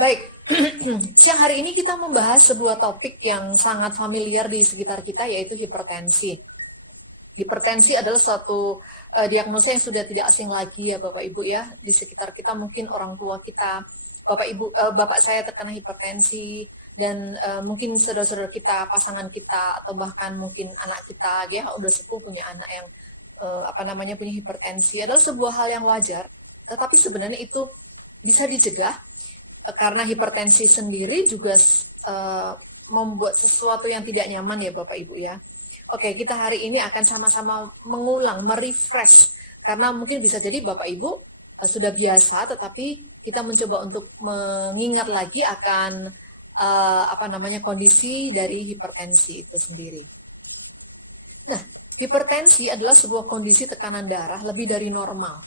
Baik, siang hari ini kita membahas sebuah topik yang sangat familiar di sekitar kita, yaitu hipertensi. Hipertensi adalah suatu diagnosa yang sudah tidak asing lagi ya Bapak Ibu ya. Di sekitar kita mungkin orang tua kita, Bapak Ibu, Bapak saya terkena hipertensi, dan mungkin saudara-saudara kita, pasangan kita, atau bahkan mungkin anak kita ya udah sepuh punya anak yang punya hipertensi. Adalah sebuah hal yang wajar, tetapi sebenarnya itu bisa dicegah karena hipertensi sendiri juga membuat sesuatu yang tidak nyaman ya Bapak Ibu ya. Oke, kita hari ini akan sama-sama mengulang, merefresh, karena mungkin bisa jadi Bapak Ibu sudah biasa, tetapi kita mencoba untuk mengingat lagi akan kondisi dari hipertensi itu sendiri. Nah, hipertensi adalah sebuah kondisi tekanan darah lebih dari normal.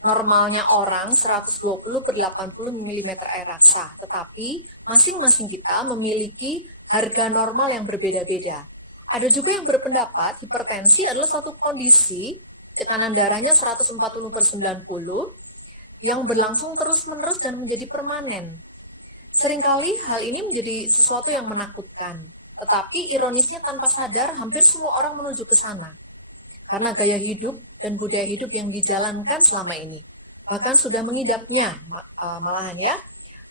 Normalnya orang 120/80 mm air raksa, tetapi masing-masing kita memiliki harga normal yang berbeda-beda. Ada juga yang berpendapat hipertensi adalah suatu kondisi tekanan darahnya 140/90 yang berlangsung terus-menerus dan menjadi permanen. Seringkali hal ini menjadi sesuatu yang menakutkan, tetapi ironisnya tanpa sadar hampir semua orang menuju ke sana. Karena gaya hidup dan budaya hidup yang dijalankan selama ini. Bahkan sudah mengidapnya, malahan ya.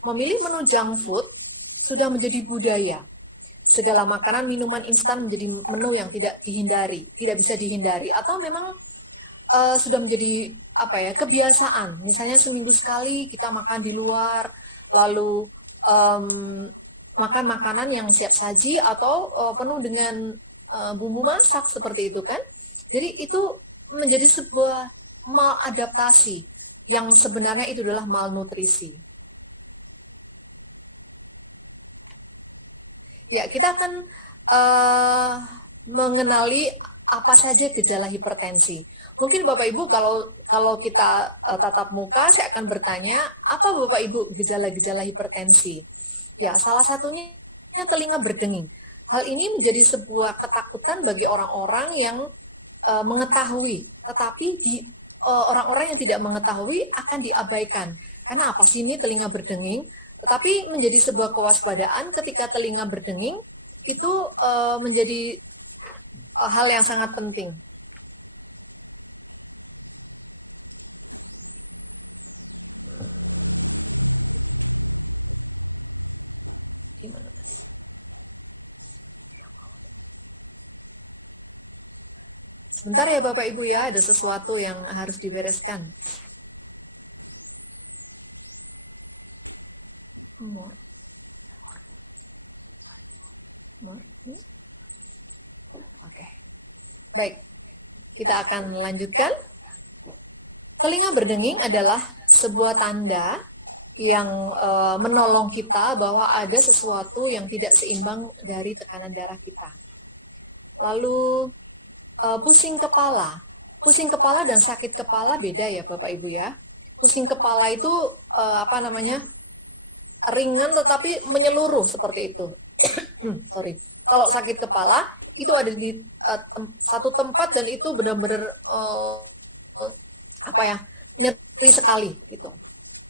Memilih menu junk food sudah menjadi budaya. Segala makanan, minuman instan menjadi menu yang tidak bisa dihindari. Atau memang sudah menjadi kebiasaan. Misalnya seminggu sekali kita makan di luar, lalu makan makanan yang siap saji atau penuh dengan bumbu masak seperti itu kan. Jadi itu menjadi sebuah maladaptasi yang sebenarnya itu adalah malnutrisi. Ya, kita akan mengenali apa saja gejala hipertensi. Mungkin Bapak Ibu kalau kita tatap muka, saya akan bertanya, apa Bapak Ibu gejala-gejala hipertensi? Ya, salah satunya telinga berdenging. Hal ini menjadi sebuah ketakutan bagi orang-orang yang mengetahui, tetapi orang-orang yang tidak mengetahui akan diabaikan. Karena apa sih ini telinga berdenging? Tetapi menjadi sebuah kewaspadaan ketika telinga berdenging itu menjadi hal yang sangat penting. Gimana, Mas? Sebentar ya Bapak Ibu ya, ada sesuatu yang harus dibereskan. Oke. Baik. Kita akan lanjutkan. Telinga berdenging adalah sebuah tanda yang menolong kita bahwa ada sesuatu yang tidak seimbang dari tekanan darah kita. Lalu pusing kepala. Pusing kepala dan sakit kepala beda ya Bapak Ibu ya. Pusing kepala itu ringan tetapi menyeluruh seperti itu. Sorry. Kalau sakit kepala itu ada di satu tempat dan itu benar-benar nyeri sekali gitu.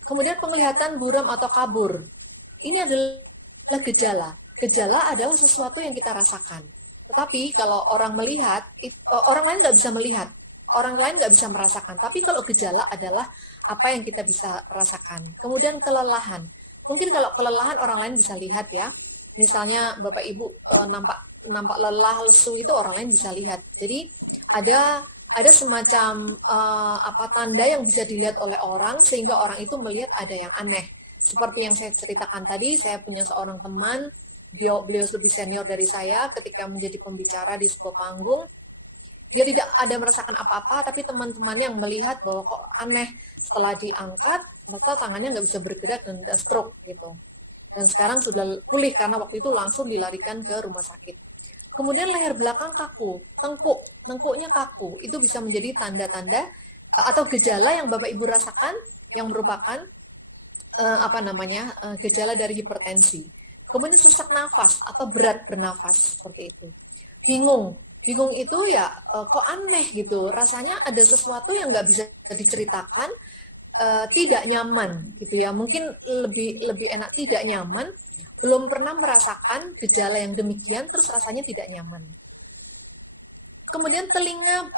Kemudian penglihatan buram atau kabur. Ini adalah gejala. Gejala adalah sesuatu yang kita rasakan. Tetapi kalau orang melihat, orang lain nggak bisa melihat. Orang lain nggak bisa merasakan. Tapi kalau gejala adalah apa yang kita bisa rasakan. Kemudian kelelahan. Mungkin kalau kelelahan orang lain bisa lihat ya. Misalnya Bapak Ibu nampak lelah, lesu itu orang lain bisa lihat. Jadi ada semacam tanda yang bisa dilihat oleh orang sehingga orang itu melihat ada yang aneh. Seperti yang saya ceritakan tadi, saya punya seorang teman, beliau lebih senior dari saya ketika menjadi pembicara di sebuah panggung. Dia tidak ada merasakan apa-apa, tapi teman-temannya yang melihat bahwa kok aneh setelah diangkat, ternyata tangannya nggak bisa bergerak dan ada stroke gitu. Dan sekarang sudah pulih karena waktu itu langsung dilarikan ke rumah sakit. Kemudian leher belakang kaku, tengkuknya kaku. Itu bisa menjadi tanda-tanda atau gejala yang Bapak Ibu rasakan yang merupakan gejala dari hipertensi. Kemudian sesak nafas atau berat bernafas seperti itu. Bingung itu ya kok aneh gitu. Rasanya ada sesuatu yang nggak bisa diceritakan. tidak nyaman gitu ya, mungkin lebih enak tidak nyaman, belum pernah merasakan gejala yang demikian terus rasanya tidak nyaman. Kemudian telinga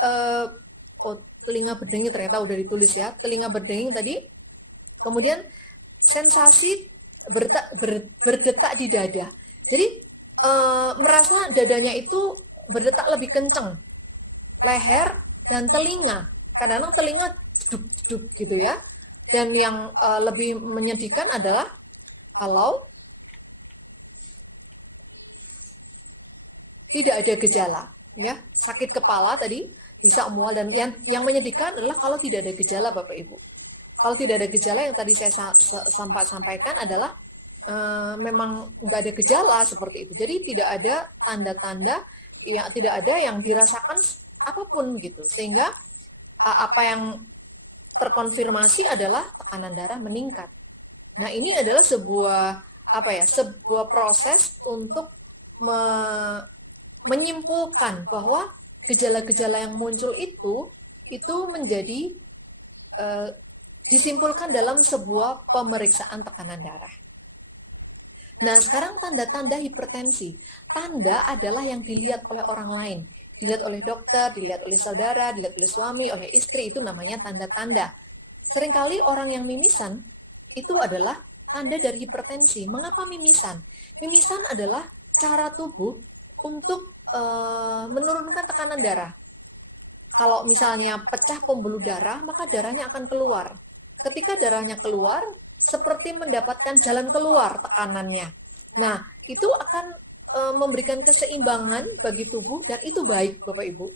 berdenging ternyata udah ditulis ya, telinga berdenging tadi. Kemudian sensasi berdetak di dada. Jadi merasa dadanya itu berdetak lebih kenceng, leher dan telinga. Kadang-kadang telinga jeduk-jeduk gitu ya. Dan yang lebih menyedihkan adalah kalau tidak ada gejala, ya, sakit kepala tadi bisa mual, dan yang menyedihkan adalah kalau tidak ada gejala, Bapak Ibu. Kalau tidak ada gejala yang tadi saya sampaikan adalah memang nggak ada gejala seperti itu. Jadi tidak ada tanda-tanda, ya tidak ada yang dirasakan apapun gitu, sehingga apa yang terkonfirmasi adalah tekanan darah meningkat. Nah, ini adalah sebuah proses untuk menyimpulkan bahwa gejala-gejala yang muncul itu menjadi disimpulkan dalam sebuah pemeriksaan tekanan darah. Nah, sekarang tanda-tanda hipertensi. Tanda adalah yang dilihat oleh orang lain. Dilihat oleh dokter, dilihat oleh saudara, dilihat oleh suami, oleh istri, itu namanya tanda-tanda. Seringkali orang yang mimisan itu adalah tanda dari hipertensi. Mengapa mimisan? Mimisan adalah cara tubuh untuk menurunkan tekanan darah. Kalau misalnya pecah pembuluh darah, maka darahnya akan keluar. Ketika darahnya keluar, seperti mendapatkan jalan keluar tekanannya. Nah, itu akan memberikan keseimbangan bagi tubuh, dan itu baik, Bapak Ibu.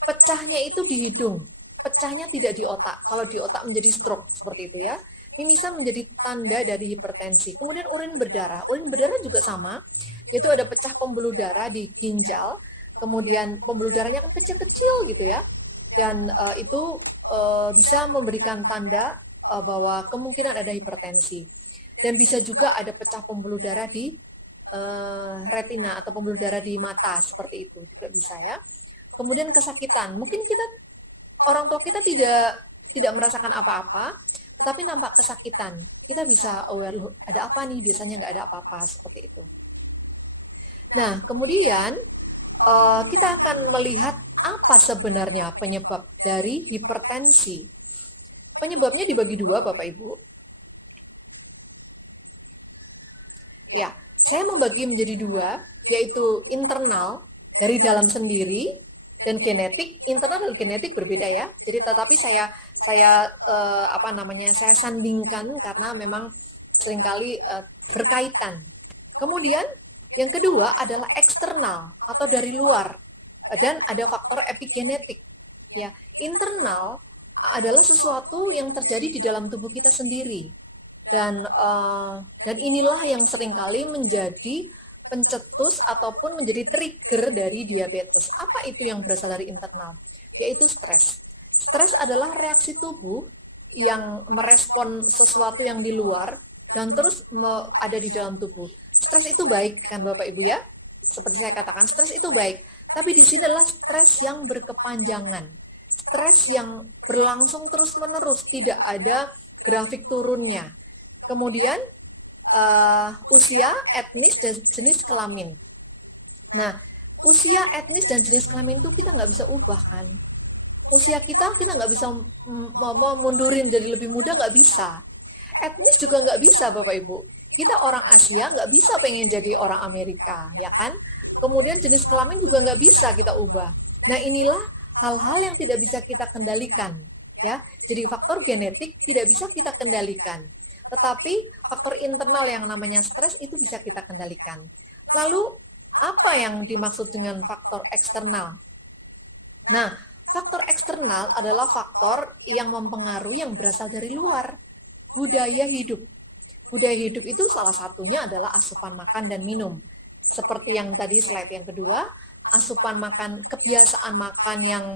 Pecahnya itu di hidung, pecahnya tidak di otak. Kalau di otak menjadi stroke, seperti itu ya. Mimisan menjadi tanda dari hipertensi. Kemudian urin berdarah juga sama, yaitu ada pecah pembuluh darah di ginjal, kemudian pembuluh darahnya kan kecil-kecil gitu ya, dan itu bisa memberikan tanda bahwa kemungkinan ada hipertensi. Dan bisa juga ada pecah pembuluh darah di retina atau pembuluh darah di mata, seperti itu juga bisa ya. Kemudian kesakitan, mungkin orang tua kita tidak merasakan apa-apa, tetapi nampak kesakitan. Kita bisa aware, loh, ada apa nih? Biasanya nggak ada apa-apa, seperti itu. Nah, kemudian kita akan melihat apa sebenarnya penyebab dari hipertensi. Penyebabnya dibagi dua, Bapak Ibu. Ya, saya membagi menjadi dua, yaitu internal dari dalam sendiri dan genetik. Internal dan genetik berbeda ya. Jadi tetapi saya sandingkan karena memang seringkali berkaitan. Kemudian yang kedua adalah eksternal atau dari luar, dan ada faktor epigenetik. Ya, internal adalah sesuatu yang terjadi di dalam tubuh kita sendiri, dan inilah yang seringkali menjadi pencetus ataupun menjadi trigger dari diabetes. Apa itu yang berasal dari internal? Yaitu stres. Stres adalah reaksi tubuh yang merespon sesuatu yang di luar dan terus ada di dalam tubuh. Stres itu baik kan Bapak Ibu ya? Seperti saya katakan, stres itu baik. Tapi di sini adalah stres yang berkepanjangan. Stres yang berlangsung terus-menerus, tidak ada grafik turunnya. Kemudian usia, etnis, dan jenis kelamin. Nah, usia, etnis, dan jenis kelamin itu kita nggak bisa ubah kan. Usia kita nggak bisa mundurin jadi lebih muda, nggak bisa. Etnis juga nggak bisa, Bapak Ibu. Kita orang Asia nggak bisa pengen jadi orang Amerika, ya kan? Kemudian jenis kelamin juga nggak bisa kita ubah. Nah, inilah hal-hal yang tidak bisa kita kendalikan, ya. Jadi faktor genetik tidak bisa kita kendalikan. Tetapi faktor internal yang namanya stres itu bisa kita kendalikan. Lalu, apa yang dimaksud dengan faktor eksternal? Nah, faktor eksternal adalah faktor yang mempengaruhi yang berasal dari luar. Budaya hidup. Budaya hidup itu salah satunya adalah asupan makan dan minum. Seperti yang tadi slide yang kedua, asupan makan, kebiasaan makan yang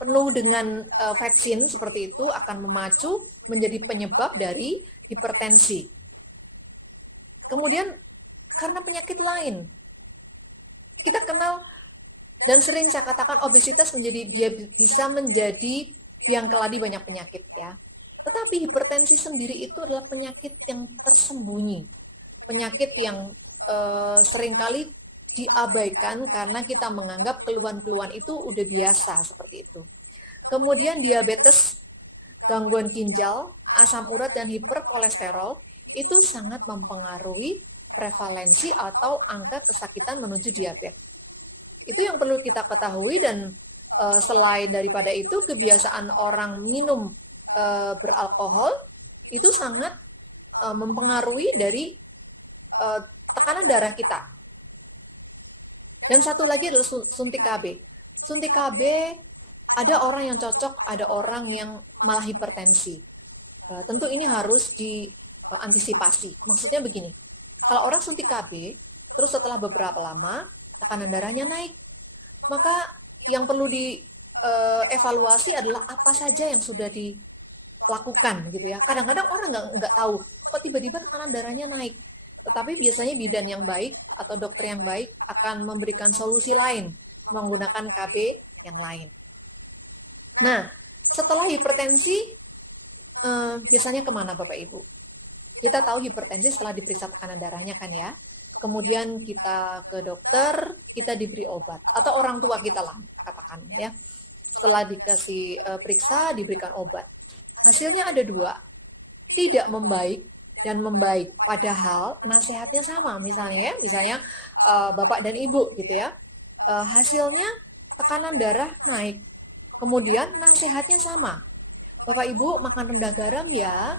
penuh dengan vaksin seperti itu akan memacu menjadi penyebab dari hipertensi. Kemudian karena penyakit lain, kita kenal dan sering saya katakan obesitas bisa biang keladi banyak penyakit ya. Tetapi hipertensi sendiri itu adalah penyakit yang tersembunyi, penyakit yang seringkali diabaikan karena kita menganggap keluhan-keluhan itu udah biasa seperti itu. Kemudian diabetes, gangguan ginjal, asam urat, dan hiperkolesterol itu sangat mempengaruhi prevalensi atau angka kesakitan menuju diabetes. Itu yang perlu kita ketahui, dan selain daripada itu, kebiasaan orang minum beralkohol itu sangat mempengaruhi dari tekanan darah kita. Dan satu lagi adalah suntik KB. Suntik KB, ada orang yang cocok, ada orang yang malah hipertensi. Tentu ini harus diantisipasi. Maksudnya begini, kalau orang suntik KB, terus setelah beberapa lama, tekanan darahnya naik, maka yang perlu dievaluasi adalah apa saja yang sudah dilakukan gitu ya. Kadang-kadang orang nggak tahu, kok tiba-tiba tekanan darahnya naik. Tetapi biasanya bidan yang baik atau dokter yang baik akan memberikan solusi lain, menggunakan KB yang lain. Nah, setelah hipertensi, biasanya kemana Bapak Ibu? Kita tahu hipertensi setelah diperiksa tekanan darahnya kan ya. Kemudian kita ke dokter, kita diberi obat. Atau orang tua kita lah, katakan ya. Setelah dikasih periksa, diberikan obat. Hasilnya ada dua, tidak membaik dan membaik. Padahal nasihatnya sama, misalnya Bapak dan Ibu gitu ya. Hasilnya tekanan darah naik. Kemudian nasihatnya sama. Bapak Ibu makan rendah garam ya,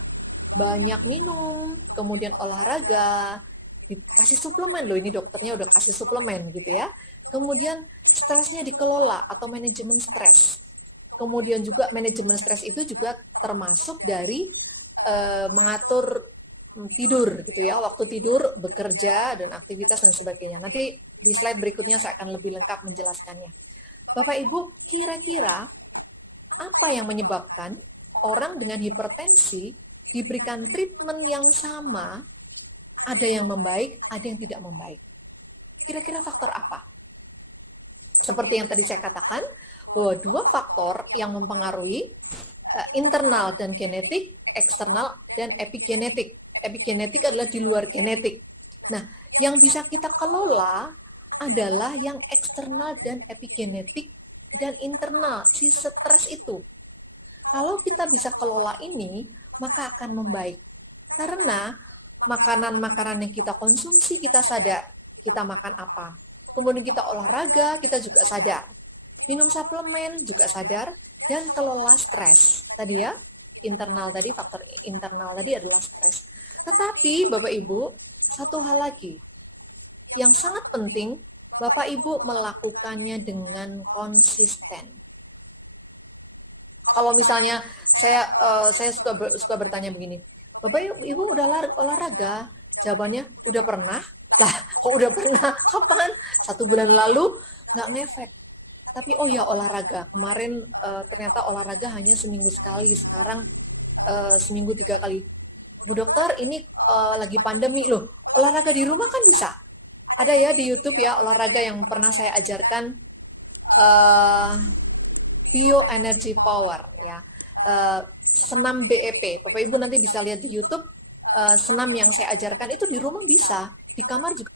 banyak minum, kemudian olahraga, dikasih suplemen loh, ini dokternya udah kasih suplemen gitu ya. Kemudian stresnya dikelola atau manajemen stres. Kemudian juga manajemen stres itu juga termasuk dari mengatur tidur gitu ya, waktu tidur, bekerja, dan aktivitas dan sebagainya. Nanti di slide berikutnya saya akan lebih lengkap menjelaskannya. Bapak Ibu, kira-kira apa yang menyebabkan orang dengan hipertensi diberikan treatment yang sama, ada yang membaik, ada yang tidak membaik? Kira-kira faktor apa? Seperti yang tadi saya katakan, bahwa dua faktor yang mempengaruhi, internal dan genetik, eksternal dan epigenetik. Epigenetik adalah di luar genetik. Nah, yang bisa kita kelola adalah yang eksternal dan epigenetik dan internal, si stres itu. Kalau kita bisa kelola ini, maka akan membaik. Karena makanan-makanan yang kita konsumsi, kita sadar kita makan apa. Kemudian kita olahraga, kita juga sadar. Minum suplemen juga sadar, dan kelola stres. Tadi ya, internal tadi, faktor internal tadi adalah stres. Tetapi Bapak Ibu, satu hal lagi yang sangat penting, Bapak Ibu melakukannya dengan konsisten. Kalau misalnya saya suka bertanya begini, Bapak Ibu udah olahraga? Jawabannya udah pernah. Lah, kok udah pernah? Kapan? 1 bulan lalu nggak ngefek. Tapi oh ya, olahraga. Kemarin ternyata olahraga hanya seminggu sekali. Sekarang seminggu 3 kali. Bu dokter, ini lagi pandemi loh. Olahraga di rumah kan bisa. Ada ya di YouTube ya olahraga yang pernah saya ajarkan, bioenergy power ya. Senam BEP. Bapak Ibu nanti bisa lihat di YouTube, senam yang saya ajarkan itu di rumah bisa, di kamar juga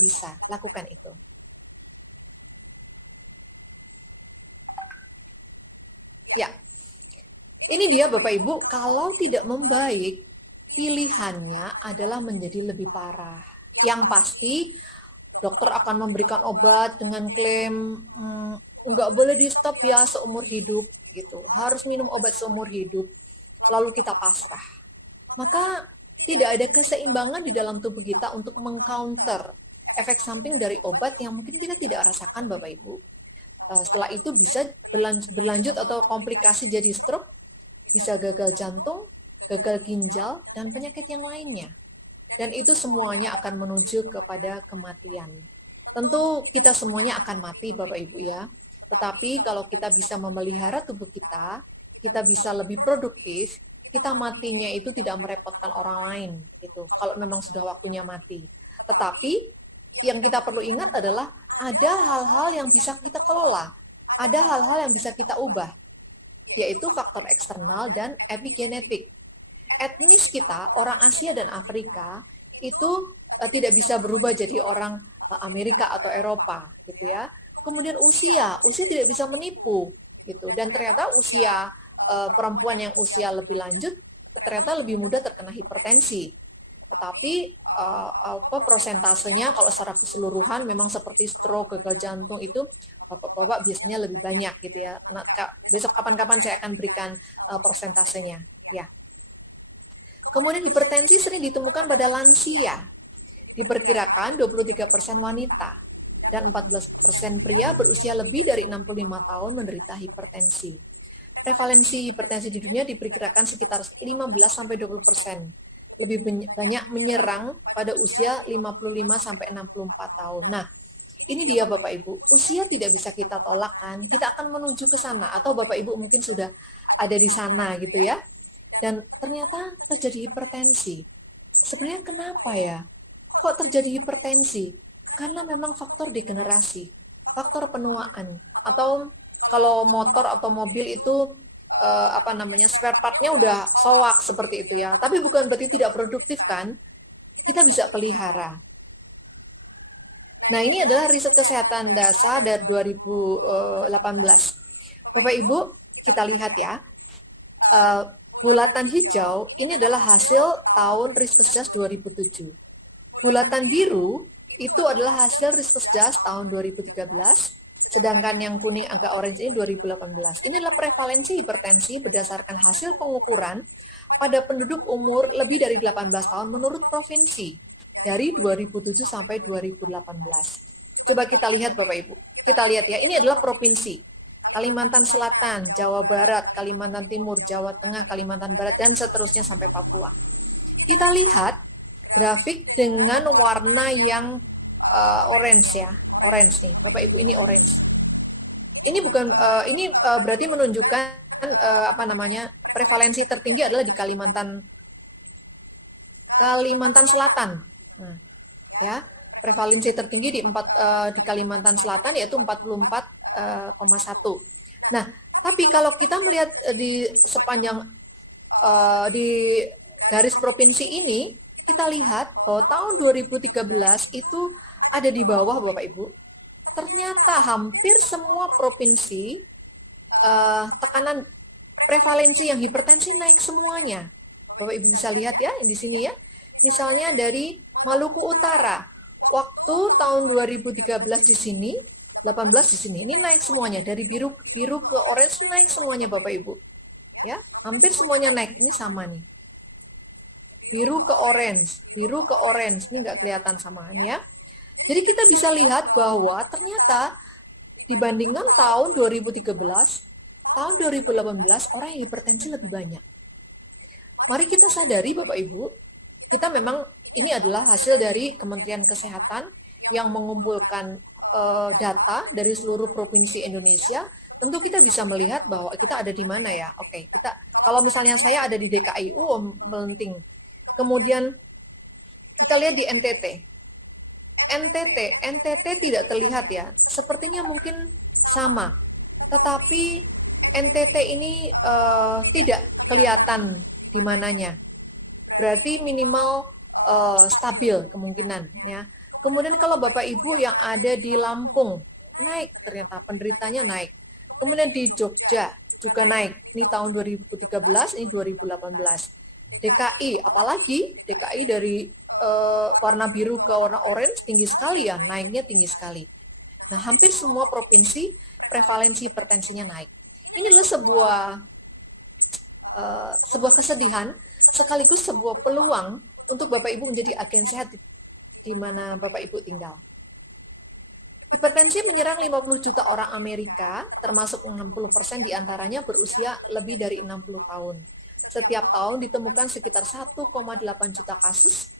bisa. Lakukan itu. Ya. Ini dia Bapak Ibu, kalau tidak membaik, pilihannya adalah menjadi lebih parah. Yang pasti, dokter akan memberikan obat dengan klaim, nggak boleh di stop ya seumur hidup, gitu. Harus minum obat seumur hidup, lalu kita pasrah. Maka tidak ada keseimbangan di dalam tubuh kita untuk mengcounter efek samping dari obat yang mungkin kita tidak rasakan Bapak Ibu. Setelah itu bisa berlanjut atau komplikasi jadi stroke, bisa gagal jantung, gagal ginjal, dan penyakit yang lainnya. Dan itu semuanya akan menuju kepada kematian. Tentu kita semuanya akan mati Bapak Ibu ya. Tetapi kalau kita bisa memelihara tubuh kita bisa lebih produktif, kita matinya itu tidak merepotkan orang lain gitu. Kalau memang sudah waktunya mati. Tetapi yang kita perlu ingat adalah ada hal-hal yang bisa kita kelola. Ada hal-hal yang bisa kita ubah. yaitu faktor eksternal dan epigenetik. Etnis kita, orang Asia dan Afrika, itu tidak bisa berubah jadi orang Amerika atau Eropa, gitu ya. Kemudian usia tidak bisa menipu, gitu. Dan ternyata usia perempuan yang usia lebih lanjut ternyata lebih mudah terkena hipertensi. Tetapi prosentasenya kalau secara keseluruhan memang seperti stroke, gagal jantung itu bapak-bapak biasanya lebih banyak gitu ya. Nah, besok kapan-kapan saya akan berikan persentasenya. Ya. Kemudian hipertensi sering ditemukan pada lansia. Diperkirakan 23% wanita dan 14% pria berusia lebih dari 65 tahun menderita hipertensi. Prevalensi hipertensi di dunia diperkirakan sekitar 15-20%. Lebih banyak menyerang pada usia 55-64 tahun. Nah, ini dia Bapak Ibu, usia tidak bisa kita tolak kan, kita akan menuju ke sana, atau Bapak Ibu mungkin sudah ada di sana gitu ya. Dan ternyata terjadi hipertensi. Sebenarnya kenapa ya? Kok terjadi hipertensi? Karena memang faktor degenerasi, faktor penuaan, atau kalau motor atau mobil itu spare part-nya udah soak seperti itu ya. Tapi bukan berarti tidak produktif kan? Kita bisa pelihara. Nah, ini adalah riset kesehatan dasar dari 2018. Bapak Ibu, kita lihat ya. Bulatan hijau ini adalah hasil tahun Riskesdas 2007. Bulatan biru itu adalah hasil Riskesdas tahun 2013. Sedangkan yang kuning agak orange ini 2018. Ini adalah prevalensi hipertensi berdasarkan hasil pengukuran pada penduduk umur lebih dari 18 tahun menurut provinsi dari 2007 sampai 2018. Coba kita lihat Bapak Ibu. Kita lihat ya, ini adalah provinsi. Kalimantan Selatan, Jawa Barat, Kalimantan Timur, Jawa Tengah, Kalimantan Barat, dan seterusnya sampai Papua. Kita lihat grafik dengan warna yang orange ya. Orange nih, Bapak Ibu, ini orange. Ini bukan berarti menunjukkan prevalensi tertinggi adalah di Kalimantan Selatan. Nah, ya, prevalensi tertinggi di Kalimantan Selatan yaitu 44,1. Nah, tapi kalau kita melihat di sepanjang di garis provinsi ini, kita lihat bahwa tahun 2013 itu ada di bawah Bapak Ibu. Ternyata hampir semua provinsi tekanan prevalensi yang hipertensi naik semuanya. Bapak Ibu bisa lihat ya di sini ya. Misalnya dari Maluku Utara, waktu tahun 2013 di sini, 18 di sini, ini naik semuanya dari biru ke orange naik semuanya Bapak Ibu. Ya, hampir semuanya naik. Ini sama nih. Biru ke orange, ini nggak kelihatan samaan ya. Jadi kita bisa lihat bahwa ternyata dibandingkan tahun 2013, tahun 2018 orang yang hipertensi lebih banyak. Mari kita sadari Bapak Ibu, kita memang ini adalah hasil dari Kementerian Kesehatan yang mengumpulkan data dari seluruh provinsi Indonesia. Tentu kita bisa melihat bahwa kita ada di mana ya. Oke, kalau misalnya saya ada di DKI, melenting. Kemudian kita lihat di NTT. NTT tidak terlihat ya. Sepertinya mungkin sama. Tetapi NTT ini tidak kelihatan di mananya. Berarti minimal stabil kemungkinan ya. Kemudian kalau Bapak Ibu yang ada di Lampung naik, ternyata penderitanya naik. Kemudian di Jogja juga naik. Ini tahun 2013, ini 2018. DKI, apalagi DKI dari warna biru ke warna orange tinggi sekali ya, naiknya tinggi sekali. Nah, hampir semua provinsi prevalensi hipertensinya naik. Ini adalah sebuah kesedihan, sekaligus sebuah peluang untuk Bapak Ibu menjadi agen sehat di mana Bapak Ibu tinggal. Hipertensi menyerang 50 juta orang Amerika, termasuk 60% diantaranya berusia lebih dari 60 tahun. Setiap tahun ditemukan sekitar 1,8 juta kasus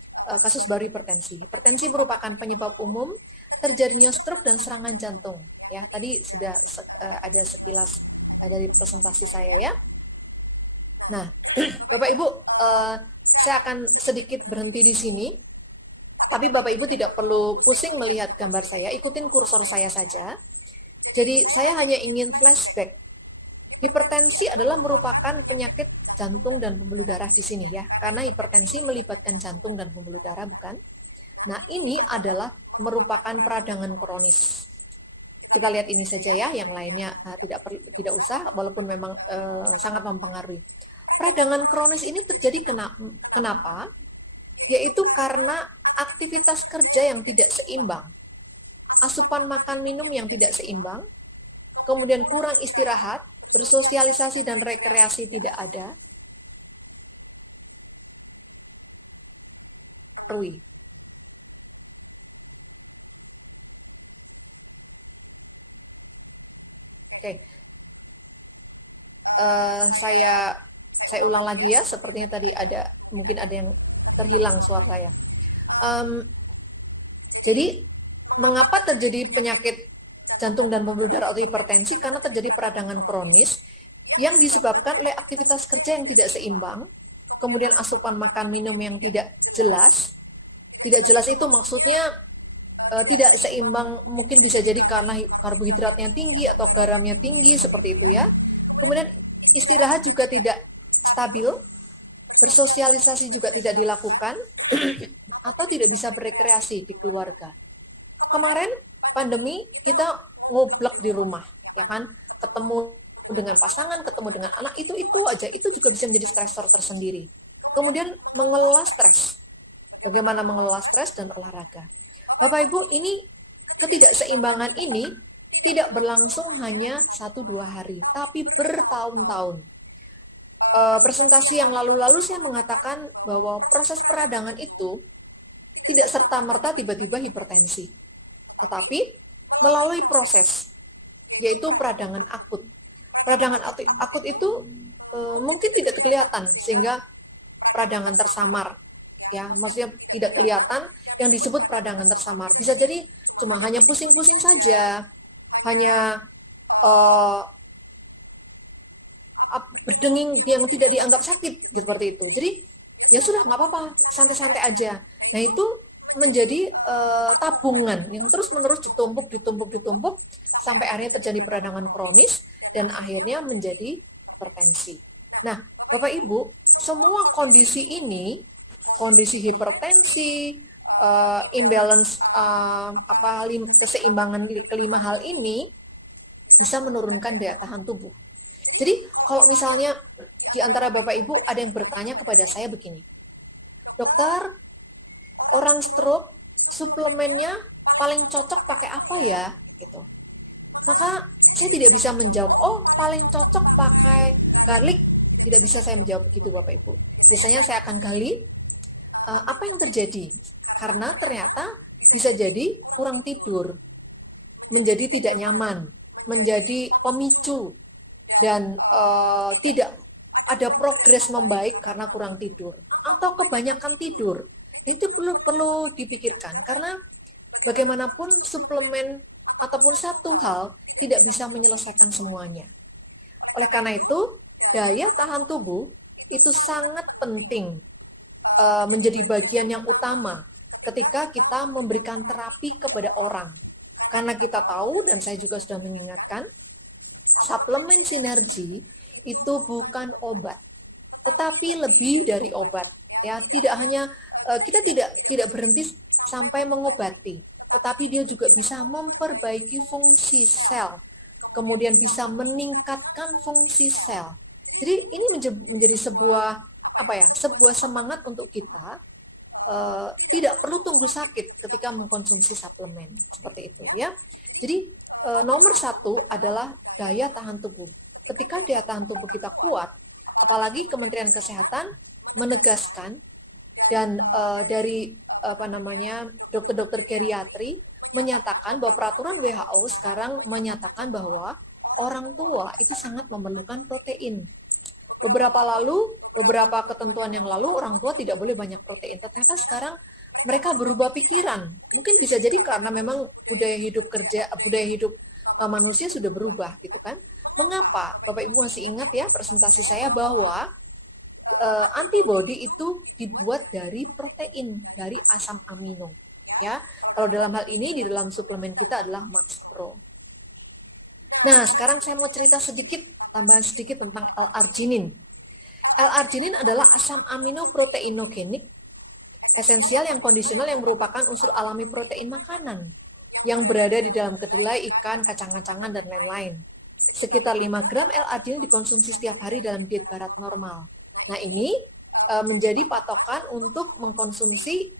baru hipertensi. Hipertensi merupakan penyebab umum terjadinya stroke dan serangan jantung. Ya, tadi sudah ada sekilas dari presentasi saya ya. Nah, Bapak Ibu, saya akan sedikit berhenti di sini. Tapi Bapak Ibu tidak perlu pusing melihat gambar saya, ikutin kursor saya saja. Jadi saya hanya ingin flashback. Hipertensi adalah merupakan penyakit jantung dan pembuluh darah di sini ya, karena hipertensi melibatkan jantung dan pembuluh darah, bukan? Nah, ini adalah merupakan peradangan kronis. Kita lihat ini saja ya, yang lainnya tidak usah, walaupun memang sangat mempengaruhi. Peradangan kronis ini terjadi kenapa? Yaitu karena aktivitas kerja yang tidak seimbang, asupan makan minum yang tidak seimbang, kemudian kurang istirahat, bersosialisasi dan rekreasi tidak ada, Rui. Oke, saya ulang lagi ya, sepertinya tadi mungkin ada yang terhilang suara saya. Jadi, mengapa terjadi penyakit jantung dan pembuluh darah atau hipertensi? Karena terjadi peradangan kronis yang disebabkan oleh aktivitas kerja yang tidak seimbang, kemudian asupan makan minum yang tidak jelas. Tidak jelas itu maksudnya tidak seimbang, mungkin bisa jadi karena karbohidratnya tinggi atau garamnya tinggi, seperti itu ya. Kemudian istirahat juga tidak stabil, bersosialisasi juga tidak dilakukan, atau tidak bisa berekreasi di keluarga. Kemarin pandemi kita ngoblok di rumah, ya kan? Ketemu dengan pasangan, ketemu dengan anak, itu aja, itu juga bisa menjadi stresor tersendiri. Kemudian mengelola stres. Bagaimana mengelola stres dan olahraga. Bapak Ibu, ini ketidakseimbangan ini tidak berlangsung hanya 1-2 hari, tapi bertahun-tahun. Presentasi yang lalu-lalu saya mengatakan bahwa proses peradangan itu tidak serta-merta tiba-tiba hipertensi, tetapi melalui proses, yaitu peradangan akut. Peradangan akut itu mungkin tidak kelihatan, sehingga peradangan tersamar. Ya, maksudnya tidak kelihatan, yang disebut peradangan tersamar. Bisa jadi cuma hanya pusing-pusing saja, hanya berdenging yang tidak dianggap sakit, seperti itu. Jadi ya sudah, nggak apa-apa, santai-santai aja. Nah, itu menjadi tabungan yang terus-menerus ditumpuk sampai akhirnya terjadi peradangan kronis dan akhirnya menjadi hipertensi. Nah, Bapak Ibu, semua kondisi ini, kondisi hipertensi, imbalance, keseimbangan kelima hal ini bisa menurunkan daya tahan tubuh. Jadi kalau misalnya di antara Bapak Ibu ada yang bertanya kepada saya begini, dokter, orang stroke suplemennya paling cocok pakai apa ya? Gitu. Maka saya tidak bisa menjawab, oh paling cocok pakai garlic. Tidak bisa saya menjawab begitu Bapak Ibu. Biasanya saya akan gali apa yang terjadi. Karena ternyata bisa jadi kurang tidur, menjadi tidak nyaman, menjadi pemicu, dan tidak ada progres membaik karena kurang tidur. Atau kebanyakan tidur. Nah, itu perlu dipikirkan. Karena bagaimanapun suplemen ataupun satu hal tidak bisa menyelesaikan semuanya. Oleh karena itu, daya tahan tubuh itu sangat penting menjadi bagian yang utama ketika kita memberikan terapi kepada orang. Karena kita tahu, dan saya juga sudah mengingatkan, suplemen sinergi itu bukan obat, tetapi lebih dari obat. Ya, tidak hanya kita tidak berhenti sampai mengobati, tetapi dia juga bisa memperbaiki fungsi sel, kemudian bisa meningkatkan fungsi sel. Jadi ini menjadi sebuah sebuah semangat untuk kita tidak perlu tunggu sakit ketika mengkonsumsi suplemen seperti itu ya. Jadi nomor satu adalah daya tahan tubuh. Ketika daya tahan tubuh kita kuat, apalagi Kementerian Kesehatan menegaskan dan dari dokter-dokter geriatri menyatakan bahwa peraturan WHO sekarang menyatakan bahwa orang tua itu sangat memerlukan protein. Beberapa ketentuan yang lalu orang tua tidak boleh banyak protein. Ternyata sekarang mereka berubah pikiran. Mungkin bisa jadi karena memang budaya hidup manusia sudah berubah gitu kan. Mengapa? Bapak Ibu masih ingat ya presentasi saya bahwa antibody itu dibuat dari protein, dari asam amino. Ya, kalau dalam hal ini di dalam suplemen kita adalah Max Pro. Nah, sekarang saya mau cerita sedikit tambahan sedikit tentang L-arginin. L-arginin adalah asam amino proteinogenik esensial yang kondisional yang merupakan unsur alami protein makanan yang berada di dalam kedelai, ikan, kacang-kacangan, dan lain-lain. Sekitar 5 gram L-arginin dikonsumsi setiap hari dalam diet barat normal. Nah, ini menjadi patokan untuk mengkonsumsi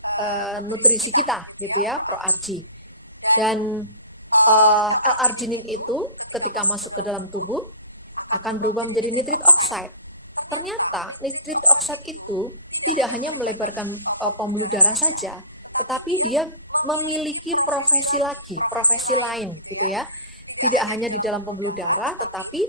nutrisi kita, gitu ya, ProArgi. Dan L-arginin itu ketika masuk ke dalam tubuh akan berubah menjadi nitrit oxide. Ternyata nitrit oxide itu tidak hanya melebarkan pembuluh darah saja, tetapi dia memiliki profesi lain gitu ya. Tidak hanya di dalam pembuluh darah, tetapi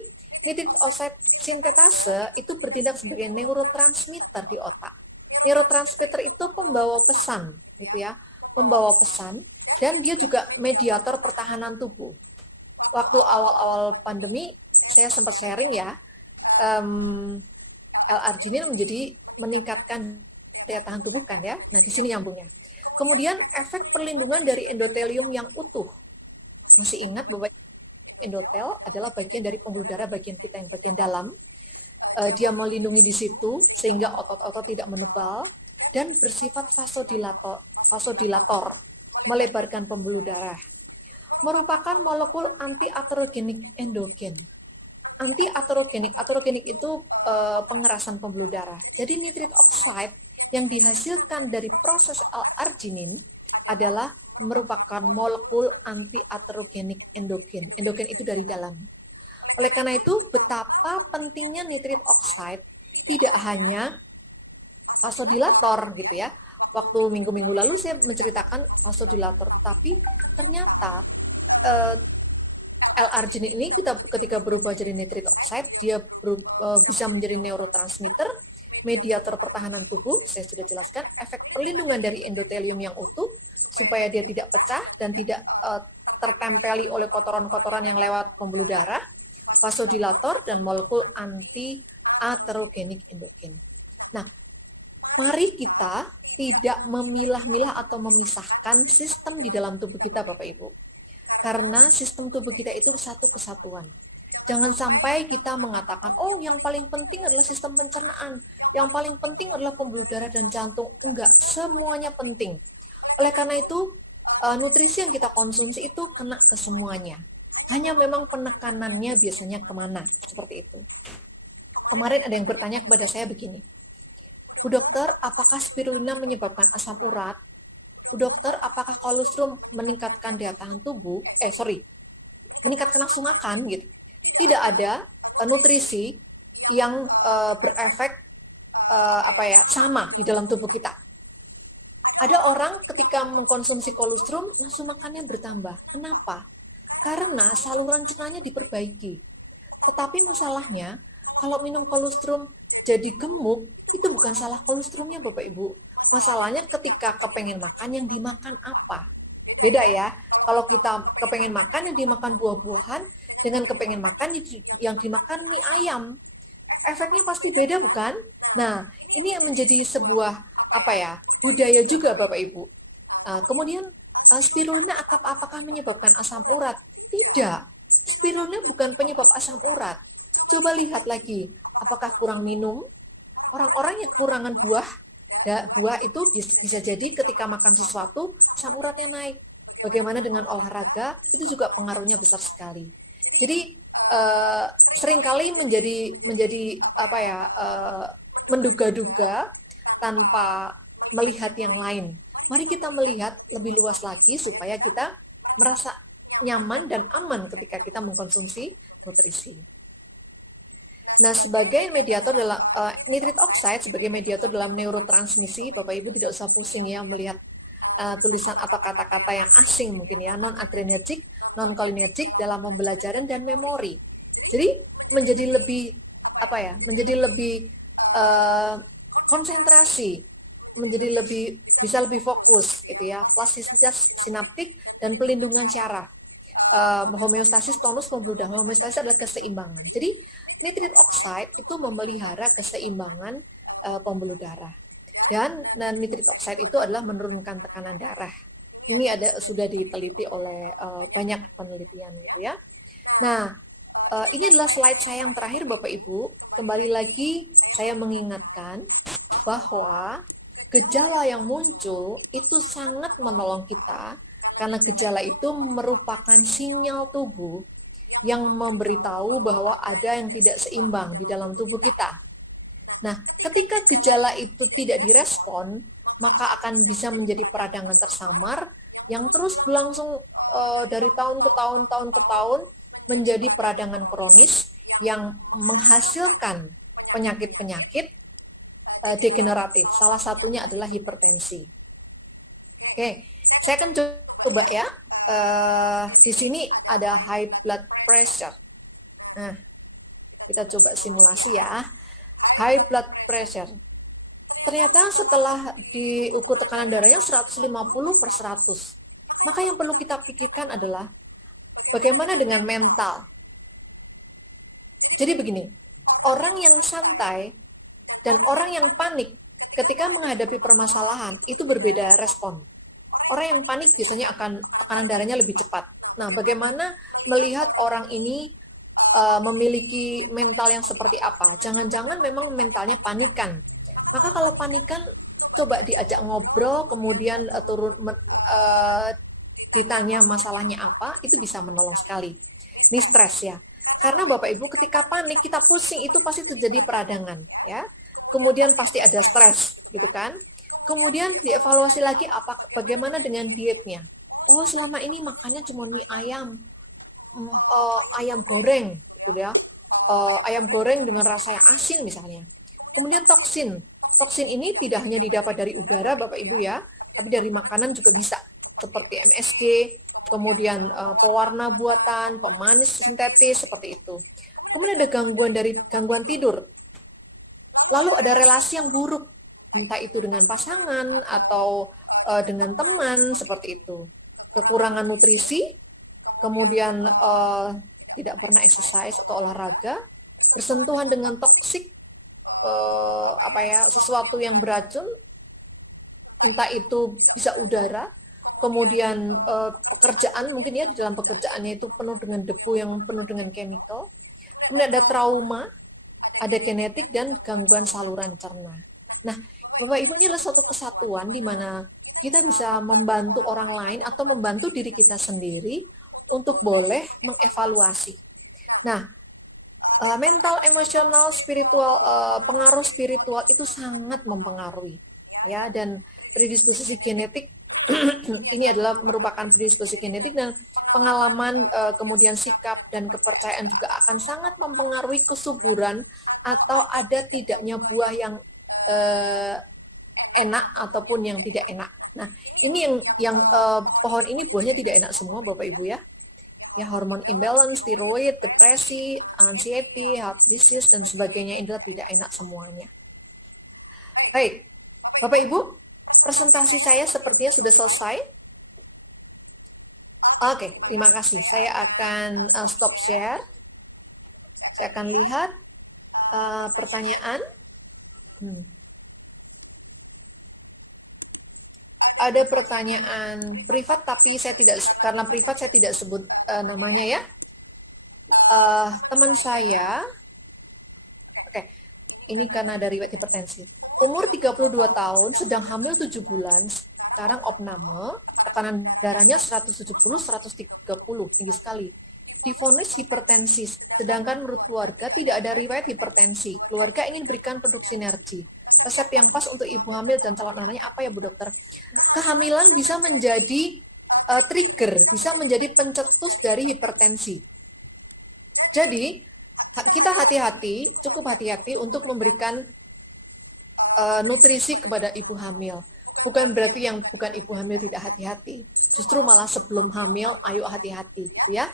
nitrit oxide sintetase itu bertindak sebagai neurotransmitter di otak. Neurotransmitter itu pembawa pesan gitu ya, membawa pesan, dan dia juga mediator pertahanan tubuh. Waktu awal-awal pandemi saya sempat sharing ya, L-arginin menjadi meningkatkan daya tahan tubuh kan ya. Nah, di sini nyambungnya. Kemudian efek perlindungan dari endotelium yang utuh. Masih ingat bahwa endotel adalah bagian dari pembuluh darah bagian kita yang bagian dalam. Dia melindungi di situ sehingga otot-otot tidak menebal dan bersifat vasodilator, melebarkan pembuluh darah. Merupakan molekul anti-aterogenik endogen. Aterogenik itu pengerasan pembuluh darah. Jadi nitrit oxide yang dihasilkan dari proses L-arginin adalah merupakan molekul anti-aterogenik endogen. Endogen itu dari dalam. Oleh karena itu, betapa pentingnya nitrit oxide tidak hanya vasodilator gitu ya. Waktu minggu-minggu lalu saya menceritakan vasodilator, tetapi ternyata L-arginin ini ketika berubah jadi nitrit oxide, dia bisa menjadi neurotransmitter, mediator pertahanan tubuh, saya sudah jelaskan, efek perlindungan dari endotelium yang utuh, supaya dia tidak pecah dan tidak tertempeli oleh kotoran-kotoran yang lewat pembuluh darah, vasodilator, dan molekul anti-aterogenik endogen. Nah, mari kita tidak memilah-milah atau memisahkan sistem di dalam tubuh kita, Bapak Ibu. Karena sistem tubuh kita itu satu kesatuan. Jangan sampai kita mengatakan, oh yang paling penting adalah sistem pencernaan, yang paling penting adalah pembuluh darah dan jantung. Enggak, semuanya penting. Oleh karena itu, nutrisi yang kita konsumsi itu kena ke semuanya. Hanya memang penekanannya biasanya kemana, seperti itu. Kemarin ada yang bertanya kepada saya begini, Bu Dokter, apakah spirulina menyebabkan asam urat? Bu Dokter, apakah kolostrum meningkatkan daya tahan tubuh? Meningkatkan nafsu makan gitu. Tidak ada nutrisi yang berefek sama di dalam tubuh kita. Ada orang ketika mengkonsumsi kolostrum, nafsu makannya bertambah. Kenapa? Karena saluran cernanya diperbaiki. Tetapi masalahnya, kalau minum kolostrum jadi gemuk, itu bukan salah kolostrumnya Bapak Ibu. Masalahnya ketika kepengen makan, yang dimakan apa? Beda ya. Kalau kita kepengen makan, yang dimakan buah-buahan, dengan kepengen makan, yang dimakan mie ayam. Efeknya pasti beda, bukan? Nah, ini yang menjadi sebuah budaya juga Bapak Ibu. Kemudian, spirulina apakah menyebabkan asam urat? Tidak. Spirulina bukan penyebab asam urat. Coba lihat lagi, apakah kurang minum? Orang-orang yang kekurangan buah itu bisa jadi ketika makan sesuatu, asam uratnya naik. Bagaimana dengan olahraga, itu juga pengaruhnya besar sekali. Jadi seringkali menjadi menduga-duga tanpa melihat yang lain. Mari kita melihat lebih luas lagi supaya kita merasa nyaman dan aman ketika kita mengkonsumsi nutrisi. Nah, sebagai mediator dalam nitrit oxide sebagai mediator dalam neurotransmisi, Bapak Ibu tidak usah pusing ya melihat tulisan atau kata-kata yang asing mungkin ya, non-adrenergic, non-cholinergic dalam pembelajaran dan memori. Jadi menjadi lebih konsentrasi, menjadi bisa lebih fokus gitu ya, plastisitas sinaptik dan pelindungan syaraf. Homeostasis tonus pembuluh darah. Homeostasis adalah keseimbangan. Jadi nitrit oxide itu memelihara keseimbangan pembuluh darah. Dan nitrit oxide itu adalah menurunkan tekanan darah. Ini sudah diteliti oleh banyak penelitian gitu ya. Nah, Ini adalah slide saya yang terakhir Bapak Ibu. Kembali lagi saya mengingatkan bahwa gejala yang muncul itu sangat menolong kita karena gejala itu merupakan sinyal tubuh yang memberitahu bahwa ada yang tidak seimbang di dalam tubuh kita. Nah, ketika gejala itu tidak direspon, maka akan bisa menjadi peradangan tersamar yang terus berlangsung dari tahun ke tahun menjadi peradangan kronis yang menghasilkan penyakit-penyakit degeneratif. Salah satunya adalah hipertensi. Oke, saya akan coba ya. Di sini ada high blood pressure. Nah, kita coba simulasi ya. High blood pressure. Ternyata setelah diukur tekanan darahnya 150/100. Maka yang perlu kita pikirkan adalah bagaimana dengan mental. Jadi begini, orang yang santai dan orang yang panik ketika menghadapi permasalahan itu berbeda respon. Orang yang panik biasanya akan tekanan darahnya lebih cepat. Nah, bagaimana melihat orang ini memiliki mental yang seperti apa? Jangan-jangan memang mentalnya panikan. Maka kalau panikan, coba diajak ngobrol, kemudian ditanya masalahnya apa, itu bisa menolong sekali. Ini stres ya. Karena Bapak Ibu ketika panik, kita pusing, itu pasti terjadi peradangan. Ya. Kemudian pasti ada stres, gitu kan. Kemudian dievaluasi lagi bagaimana dengan dietnya. Oh, selama ini makannya cuma mie ayam, ayam goreng, gitu ya. Ayam goreng dengan rasa yang asin misalnya. Kemudian toksin. Toksin ini tidak hanya didapat dari udara, Bapak Ibu ya, tapi dari makanan juga bisa. Seperti MSG, kemudian pewarna buatan, pemanis sintetis, seperti itu. Kemudian ada gangguan tidur. Lalu ada relasi yang buruk, entah itu dengan pasangan atau dengan teman, seperti itu. Kekurangan nutrisi, kemudian tidak pernah exercise atau olahraga, bersentuhan dengan toksik, sesuatu yang beracun, entah itu bisa udara, kemudian pekerjaan mungkin ya di dalam pekerjaannya itu penuh dengan debu yang penuh dengan chemical, kemudian ada trauma, ada genetik dan gangguan saluran cerna. Nah, Bapak Ibu, ini adalah suatu kesatuan di mana kita bisa membantu orang lain atau membantu diri kita sendiri untuk boleh mengevaluasi. Nah, mental, emosional, spiritual, pengaruh spiritual itu sangat mempengaruhi, ya. Dan predisposisi genetik ini adalah merupakan predisposisi genetik dan pengalaman, kemudian sikap dan kepercayaan juga akan sangat mempengaruhi kesuburan atau ada tidaknya buah yang enak ataupun yang tidak enak. Nah, ini yang pohon ini buahnya tidak enak semua, Bapak Ibu ya. Ya, hormon imbalance, tiroid, depresi, anxiety, heart disease, dan sebagainya ini tidak enak semuanya. Baik, Bapak Ibu, presentasi saya sepertinya sudah selesai. Oke, terima kasih. Saya akan stop share. Saya akan lihat pertanyaan. Ada pertanyaan privat, tapi karena privat saya tidak sebut namanya ya. Teman saya, ini karena dari riwayat hipertensi. Umur 32 tahun, sedang hamil 7 bulan, sekarang opname, tekanan darahnya 170/130, tinggi sekali. Divonis hipertensi, sedangkan menurut keluarga tidak ada riwayat hipertensi. Keluarga ingin berikan produk sinergi. Resep yang pas untuk ibu hamil dan calon anaknya apa ya Bu Dokter? Kehamilan bisa menjadi trigger, bisa menjadi pencetus dari hipertensi. Jadi, kita hati-hati, cukup hati-hati untuk memberikan nutrisi kepada ibu hamil. Bukan berarti yang bukan ibu hamil tidak hati-hati. Justru malah sebelum hamil, ayo hati-hati, gitu ya.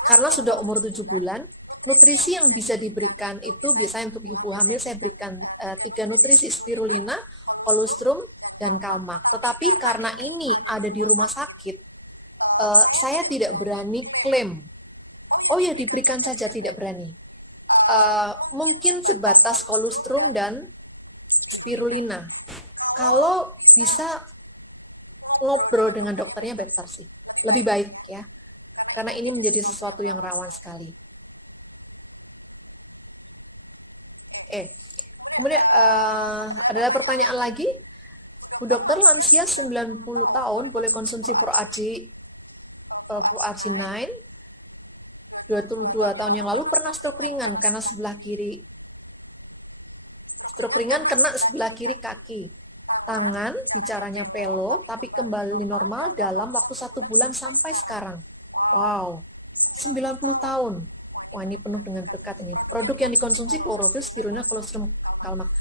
Karena sudah umur 7 bulan, nutrisi yang bisa diberikan itu biasanya untuk ibu hamil saya berikan 3 nutrisi, spirulina, kolostrum, dan kalmak. Tetapi karena ini ada di rumah sakit, saya tidak berani klaim. Oh ya, diberikan saja, tidak berani. Mungkin sebatas kolostrum dan spirulina. Kalau bisa ngobrol dengan dokternya better sih, lebih baik ya. karena ini menjadi sesuatu yang rawan sekali. Kemudian adalah pertanyaan lagi, Bu Dokter, lansia 90 tahun boleh konsumsi ProArgi 9, 22 tahun yang lalu pernah stroke ringan karena sebelah kiri. Stroke ringan kena sebelah kiri kaki. Tangan, bicaranya pelo, tapi kembali normal dalam waktu 1 bulan sampai sekarang. Wow, 90 tahun. Wah, ini penuh dengan berkat ini. Produk yang dikonsumsi klorofil, spirulina, kolostrum, kalmak.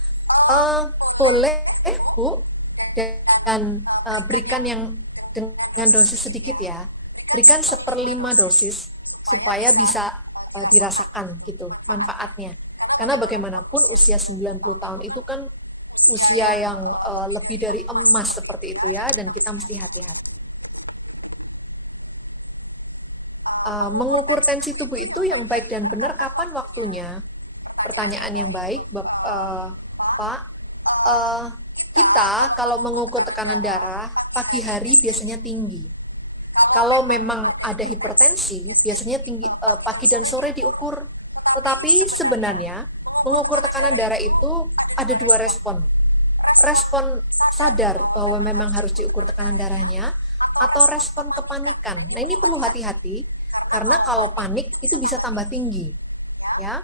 Boleh, Bu, dan berikan yang dengan dosis sedikit ya. Berikan 1/5 dosis supaya bisa dirasakan gitu manfaatnya. Karena bagaimanapun usia 90 tahun itu kan usia yang lebih dari emas seperti itu ya, dan kita mesti hati-hati. Mengukur tensi tubuh itu yang baik dan benar kapan waktunya? Pertanyaan yang baik, Pak. Kita kalau mengukur tekanan darah, pagi hari biasanya tinggi. Kalau memang ada hipertensi, biasanya tinggi pagi dan sore diukur. Tetapi sebenarnya mengukur tekanan darah itu ada 2 respon. Respon sadar bahwa memang harus diukur tekanan darahnya, atau respon kepanikan. Nah, ini perlu hati-hati, karena kalau panik itu bisa tambah tinggi. Ya.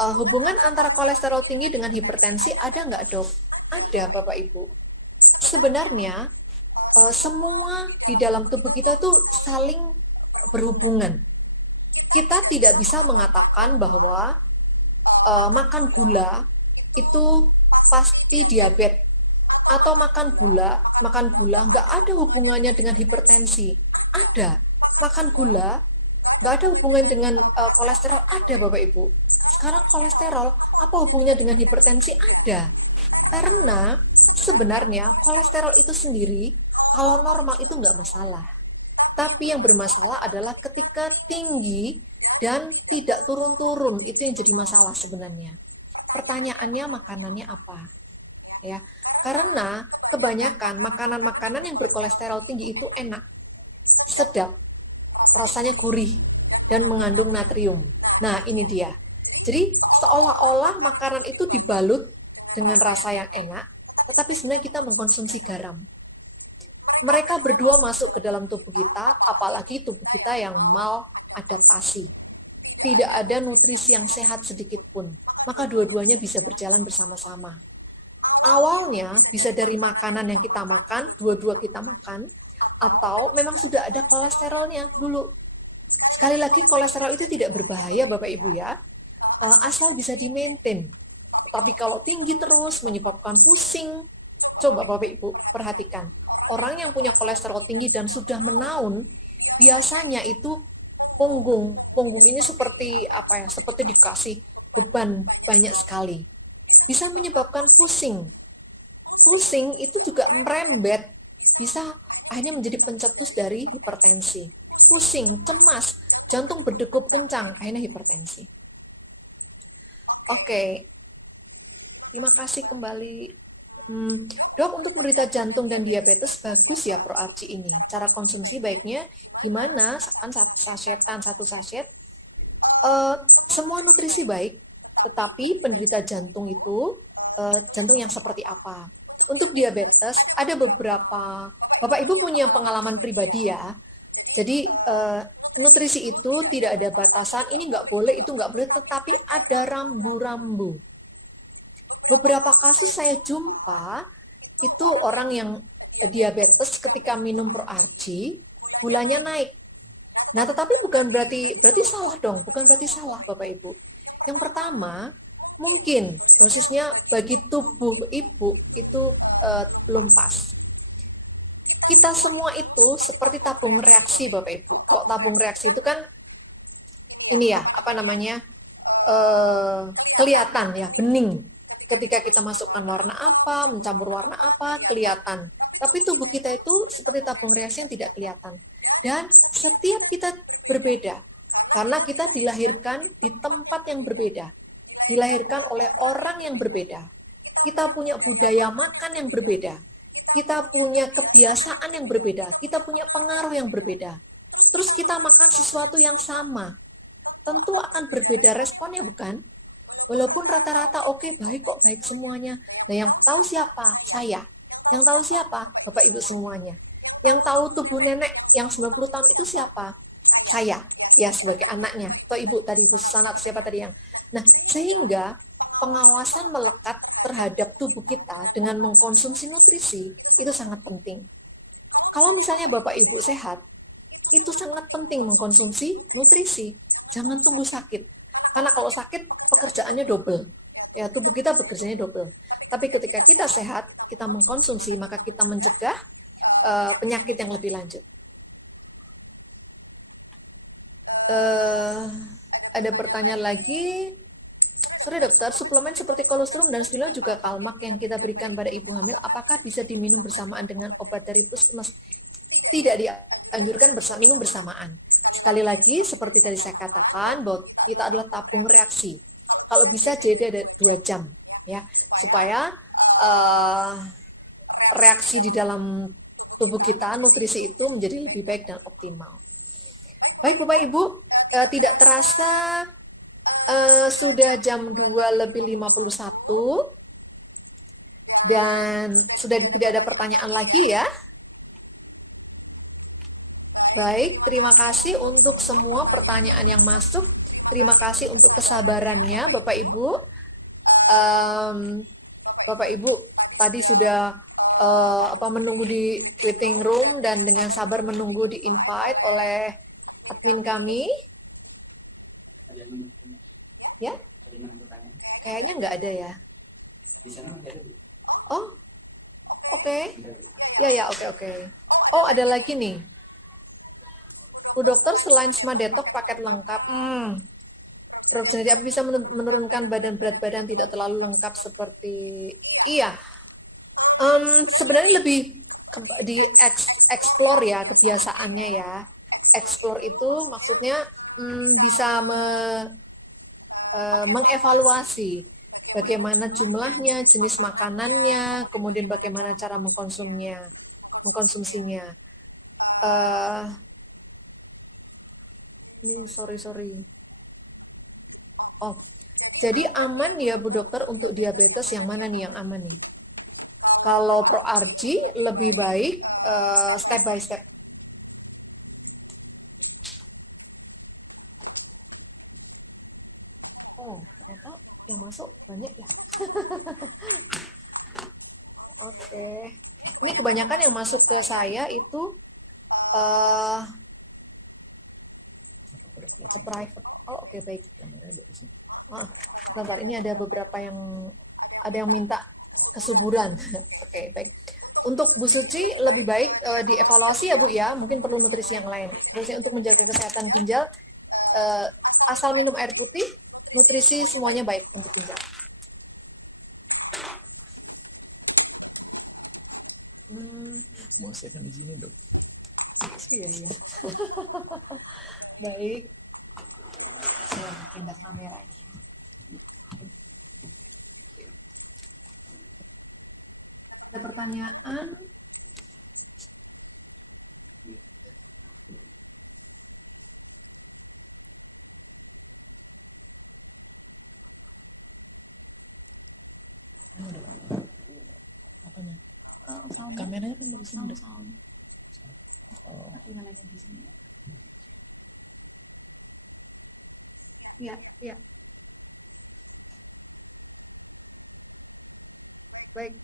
Hubungan antara kolesterol tinggi dengan hipertensi ada nggak, Dok? Ada, Bapak Ibu. Sebenarnya, semua di dalam tubuh kita tuh saling berhubungan. Kita tidak bisa mengatakan bahwa makan gula itu pasti diabetes, atau makan gula nggak ada hubungannya dengan hipertensi. Ada. Makan gula nggak ada hubungan dengan kolesterol. Ada, Bapak Ibu. Sekarang kolesterol, apa hubungannya dengan hipertensi? Ada. Karena sebenarnya kolesterol itu sendiri, kalau normal itu nggak masalah. Tapi yang bermasalah adalah ketika tinggi dan tidak turun-turun, itu yang jadi masalah sebenarnya. Pertanyaannya, makanannya apa? Ya, karena kebanyakan makanan-makanan yang berkolesterol tinggi itu enak, sedap, rasanya gurih, dan mengandung natrium. Nah, ini dia. Jadi, seolah-olah makanan itu dibalut dengan rasa yang enak, tetapi sebenarnya kita mengkonsumsi garam. Mereka berdua masuk ke dalam tubuh kita, apalagi tubuh kita yang maladaptasi. Tidak ada nutrisi yang sehat sedikit pun, maka dua-duanya bisa berjalan bersama-sama. Awalnya bisa dari makanan yang kita makan, dua-dua kita makan, atau memang sudah ada kolesterolnya dulu. Sekali lagi, kolesterol itu tidak berbahaya, Bapak Ibu ya, asal bisa di-maintain. Tapi kalau tinggi terus menyebabkan pusing, coba Bapak Ibu perhatikan. Orang yang punya kolesterol tinggi dan sudah menaun, biasanya itu punggung ini seperti apa ya? Seperti dikasih beban banyak sekali. Bisa menyebabkan pusing. Pusing itu juga merembet, bisa akhirnya menjadi pencetus dari hipertensi. Pusing, cemas, jantung berdegup kencang, akhirnya hipertensi. Oke, terima kasih kembali. Dok, untuk menderita jantung dan diabetes bagus ya ProArgi ini. Cara konsumsi baiknya gimana? Kan satu saset. Semua nutrisi baik, tetapi penderita jantung itu jantung yang seperti apa? Untuk diabetes ada beberapa. Bapak Ibu punya pengalaman pribadi ya. Jadi nutrisi itu tidak ada batasan. Ini nggak boleh, itu nggak boleh. Tetapi ada rambu-rambu. Beberapa kasus saya jumpa, itu orang yang diabetes ketika minum ProArgi, gulanya naik. Nah, tetapi bukan berarti salah dong, bukan berarti salah Bapak Ibu. Yang pertama, mungkin dosisnya bagi tubuh ibu itu belum pas. Kita semua itu seperti tabung reaksi Bapak Ibu. Kalau tabung reaksi itu kan, ini ya, apa namanya, kelihatan ya, bening. Ketika kita masukkan warna apa, mencampur warna apa, kelihatan. Tapi tubuh kita itu seperti tabung reaksi yang tidak kelihatan. Dan setiap kita berbeda. Karena kita dilahirkan di tempat yang berbeda. Dilahirkan oleh orang yang berbeda. Kita punya budaya makan yang berbeda. kita punya kebiasaan yang berbeda, kita punya pengaruh yang berbeda. Terus kita makan sesuatu yang sama, tentu akan berbeda responnya, bukan? Walaupun rata-rata oke, baik kok, baik semuanya. Nah, yang tahu siapa? Saya. Yang tahu siapa? Bapak Ibu semuanya. Yang tahu tubuh nenek yang 90 tahun itu siapa? Saya. Ya, sebagai anaknya. Atau Ibu tadi, Bu Susana, siapa tadi yang... Nah, sehingga pengawasan melekat terhadap tubuh kita dengan mengkonsumsi nutrisi itu sangat penting. Kalau misalnya Bapak Ibu sehat, itu sangat penting mengkonsumsi nutrisi. Jangan tunggu sakit. Karena kalau sakit, pekerjaannya double. Ya, tubuh kita bekerjanya double. Tapi ketika kita sehat, kita mengkonsumsi, maka kita mencegah penyakit yang lebih lanjut. Ada pertanyaan lagi. Sorry dokter, suplemen seperti kolostrum dan spirulina juga kalmak yang kita berikan pada ibu hamil, apakah bisa diminum bersamaan dengan obat dari puskesmas? Tidak dianjurkan minum bersamaan. Sekali lagi, seperti tadi saya katakan, bahwa kita adalah tabung reaksi. Kalau bisa jeda ada 2 jam, ya, supaya reaksi di dalam tubuh kita, nutrisi itu menjadi lebih baik dan optimal. Baik Bapak Ibu, tidak terasa sudah jam 2:51 dan sudah tidak ada pertanyaan lagi ya. Baik, terima kasih untuk semua pertanyaan yang masuk. Terima kasih untuk kesabarannya Bapak Ibu. Bapak Ibu tadi sudah menunggu di waiting room dan dengan sabar menunggu di invite oleh admin kami. Ada nomor pertanyaan? Ya? Ada nomor pertanyaan? Kayaknya nggak ada ya. Di sana ada. Oh, oke. Ya, oke. Oh, ada lagi nih. Bu dokter, selain Smadetok paket lengkap, Prof. apa bisa menurunkan berat badan tidak terlalu lengkap seperti, iya, sebenarnya lebih di explore ya kebiasaannya ya. Explore itu maksudnya bisa mengevaluasi bagaimana jumlahnya, jenis makanannya, kemudian bagaimana cara mengkonsumsinya. Ini sorry. Oh, jadi aman ya Bu Dokter untuk diabetes yang mana nih yang aman nih? Kalau ProRG lebih baik step by step. Oh, ternyata yang masuk banyak ya. Oke. Ini kebanyakan yang masuk ke saya itu private. Oh, oke, baik. Bentar, ini ada beberapa yang minta kesuburan. Oke, baik. Untuk Bu Suci lebih baik dievaluasi ya Bu ya, mungkin perlu nutrisi yang lain. Terusnya untuk menjaga kesehatan ginjal, asal minum air putih, nutrisi semuanya baik untuk ginjal. Mau saya kan di sini dok. Iya. Baik. Saya pindah kamera ini. Ada pertanyaan? Apanya? Sound. Kameranya kan dari sini. Sound. Oh. Tinggal di sini. Iya. Baik.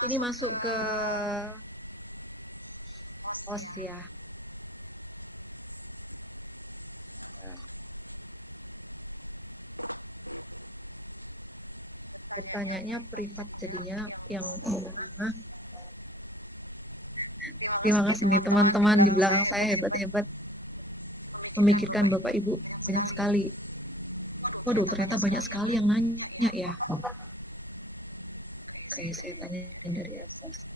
Ini masuk ke host ya. Bertanyanya privat jadinya yang menerima. Terima kasih nih teman-teman di belakang saya hebat-hebat memikirkan Bapak Ibu banyak sekali. Waduh, ternyata banyak sekali yang nanya ya. Oke, saya tanya dari atas.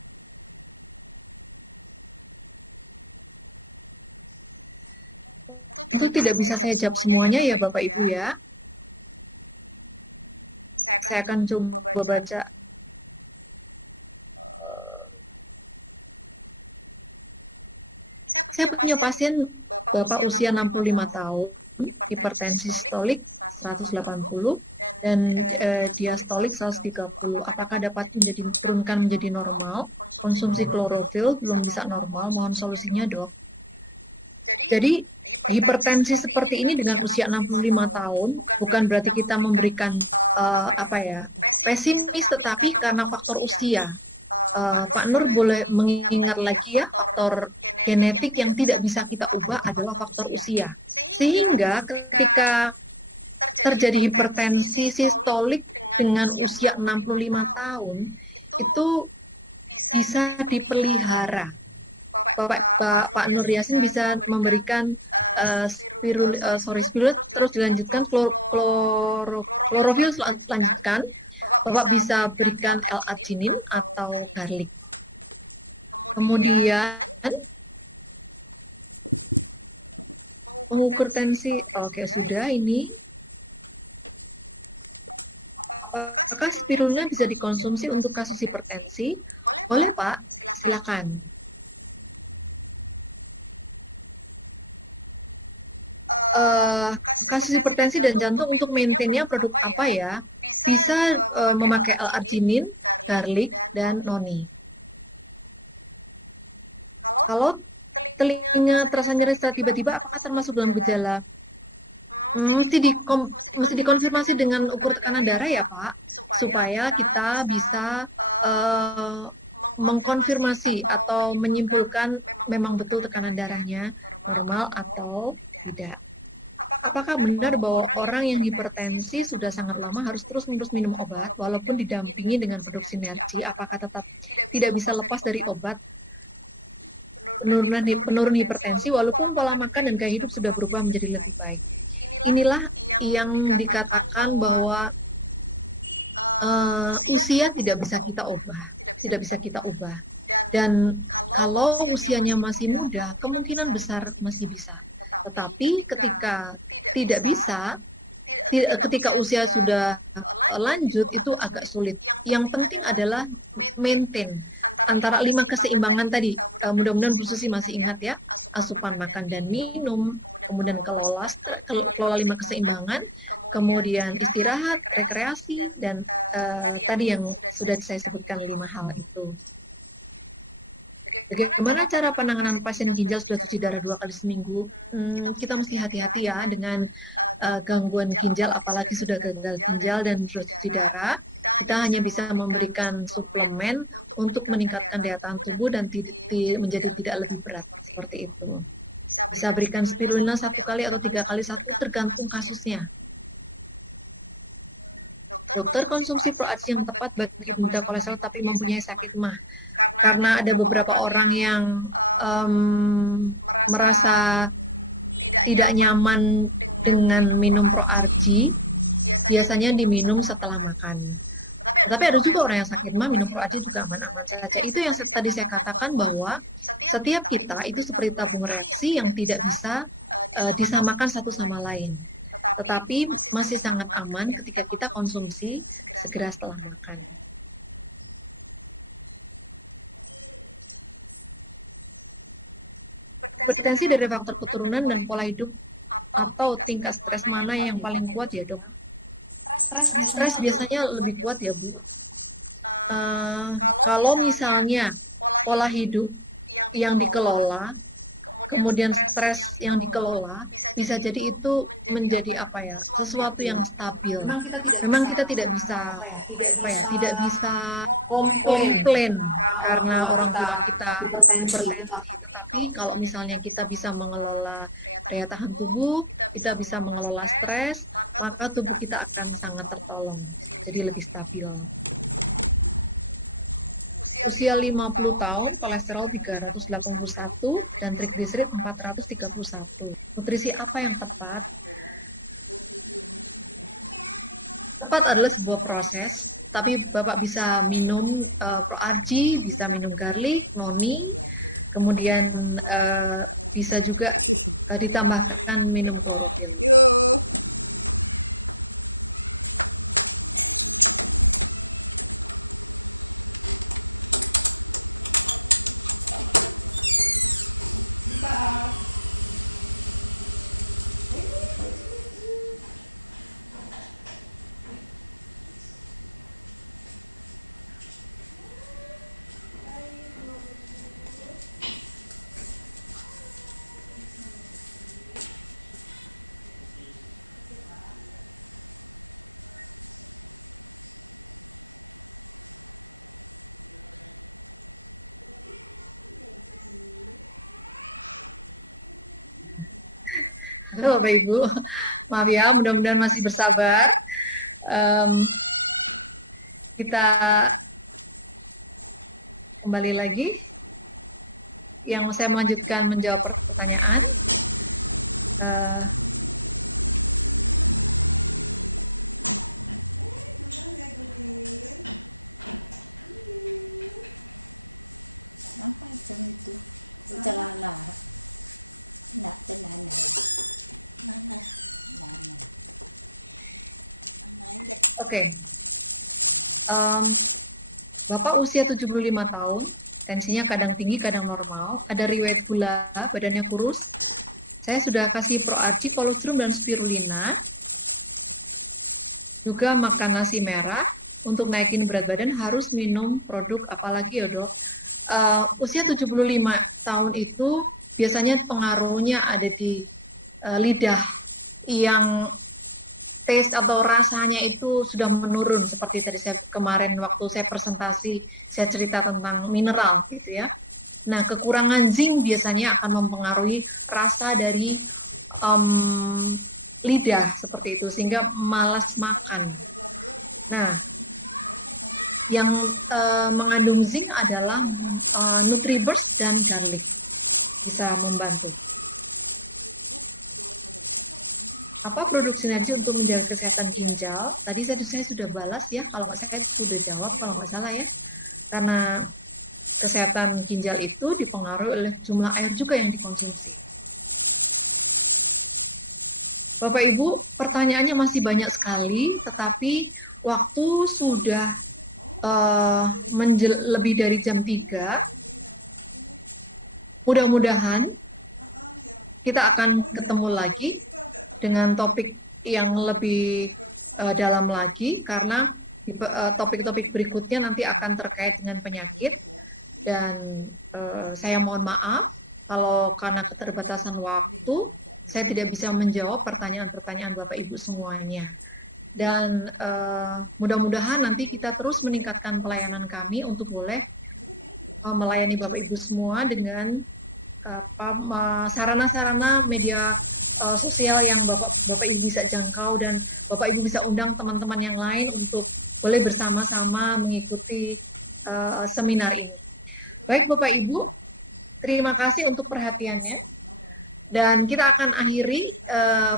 Tentu tidak bisa saya jawab semuanya ya Bapak Ibu ya. Saya akan coba baca Saya punya pasien Bapak usia 65 tahun, hipertensi sistolik 180 dan diastolik 130. Apakah dapat turunkan menjadi normal? Konsumsi klorofil belum bisa normal, mohon solusinya, Dok. Jadi hipertensi seperti ini dengan usia 65 tahun bukan berarti kita memberikan pesimis, tetapi karena faktor usia. Pak Nur boleh mengingat lagi ya, faktor genetik yang tidak bisa kita ubah adalah faktor usia. Sehingga ketika terjadi hipertensi sistolik dengan usia 65 tahun, itu bisa dipelihara. Pak Nur Yasin bisa memberikan spirulina, terus dilanjutkan klorofil lanjutkan. Bapak bisa berikan L-arginin atau garlic. Kemudian mengukur tensi, oke sudah ini. Apakah spirulina bisa dikonsumsi untuk kasus hipertensi? Boleh Pak, silakan. Kasus hipertensi dan jantung untuk maintainnya produk apa ya? Bisa memakai L-arginin, garlic, dan noni. Kalau telinga terasa nyeri secara tiba-tiba, apakah termasuk dalam gejala? Mesti dikonfirmasi dengan ukur tekanan darah ya Pak, supaya kita bisa mengkonfirmasi atau menyimpulkan memang betul tekanan darahnya normal atau tidak. Apakah benar bahwa orang yang hipertensi sudah sangat lama harus terus-menerus minum obat walaupun didampingi dengan produk sinergi? Apakah tetap tidak bisa lepas dari obat penurun hipertensi walaupun pola makan dan gaya hidup sudah berubah menjadi lebih baik? Inilah yang dikatakan bahwa usia tidak bisa kita ubah, dan kalau usianya masih muda, kemungkinan besar masih bisa. Tetapi ketika tidak bisa, ketika usia sudah lanjut, itu agak sulit. Yang penting adalah maintain antara 5 keseimbangan tadi. Mudah-mudahan Bu Susi masih ingat ya, asupan makan dan minum, kemudian kelola 5 keseimbangan, kemudian istirahat, rekreasi, dan tadi yang sudah saya sebutkan 5 hal itu. Bagaimana cara penanganan pasien ginjal sudah cuci darah 2 kali seminggu? Kita mesti hati-hati ya dengan gangguan ginjal, apalagi sudah gagal ginjal dan sudah cuci darah. Kita hanya bisa memberikan suplemen untuk meningkatkan daya tahan tubuh dan menjadi tidak lebih berat, seperti itu. Bisa berikan spirulina 1 kali atau 3 kali 1, tergantung kasusnya. Dokter, konsumsi ProAci yang tepat bagi penderita kolesterol tapi mempunyai sakit mah. Karena ada beberapa orang yang merasa tidak nyaman dengan minum ProAci, biasanya diminum setelah makan. Tetapi ada juga orang yang sakit mah minum ProAci juga aman-aman saja. Itu yang tadi saya katakan bahwa setiap kita itu seperti tabung reaksi yang tidak bisa disamakan satu sama lain. Tetapi masih sangat aman ketika kita konsumsi segera setelah makan. Hipertensi dari faktor keturunan dan pola hidup atau tingkat stres mana yang paling kuat ya Dok? Stres biasanya lebih kuat ya Bu. Kalau misalnya pola hidup yang dikelola, kemudian stres yang dikelola, bisa jadi itu menjadi sesuatu yang stabil. Memang kita tidak bisa komplain karena orang tua kita hipertensi. Tetapi kalau misalnya kita bisa mengelola daya tahan tubuh, kita bisa mengelola stres, maka tubuh kita akan sangat tertolong, jadi lebih stabil. Usia 50 tahun, kolesterol 381 dan trigliserid 431. Nutrisi apa yang tepat? Tepat adalah sebuah proses, tapi Bapak bisa minum ProArgi, bisa minum garlic, noni, kemudian bisa juga ditambahkan minum klorofil. Halo Bapak Ibu, maaf ya, mudah-mudahan masih bersabar. Kita kembali lagi. Yang saya melanjutkan menjawab pertanyaan. Oke. Bapak usia 75 tahun, tensinya kadang tinggi, kadang normal, ada riwayat gula, badannya kurus. Saya sudah kasih ProArgi, kolostrum, dan spirulina. Juga makan nasi merah. Untuk naikin berat badan harus minum produk apalagi ya dok? Usia 75 tahun itu biasanya pengaruhnya ada di lidah yang taste atau rasanya itu sudah menurun seperti tadi saya kemarin waktu saya presentasi saya cerita tentang mineral gitu ya. Nah, kekurangan zinc biasanya akan mempengaruhi rasa dari lidah seperti itu sehingga malas makan. Nah, yang mengandung zinc adalah Nutriburst dan garlic bisa membantu. Apa produk sinergi untuk menjaga kesehatan ginjal? Tadi saya sudah balas ya, kalau nggak saya sudah jawab, kalau nggak salah ya. Karena kesehatan ginjal itu dipengaruhi oleh jumlah air juga yang dikonsumsi. Bapak Ibu, pertanyaannya masih banyak sekali, tetapi waktu sudah lebih dari jam 3. Mudah-mudahan kita akan ketemu lagi dengan topik yang lebih dalam lagi, karena topik-topik berikutnya nanti akan terkait dengan penyakit. Dan saya mohon maaf kalau karena keterbatasan waktu, saya tidak bisa menjawab pertanyaan-pertanyaan Bapak Ibu semuanya. Dan mudah-mudahan nanti kita terus meningkatkan pelayanan kami untuk boleh melayani Bapak Ibu semua dengan sarana-sarana media sosial yang Bapak Ibu bisa jangkau, dan Bapak Ibu bisa undang teman-teman yang lain untuk boleh bersama-sama mengikuti seminar ini. Baik Bapak Ibu, terima kasih untuk perhatiannya. Dan kita akan akhiri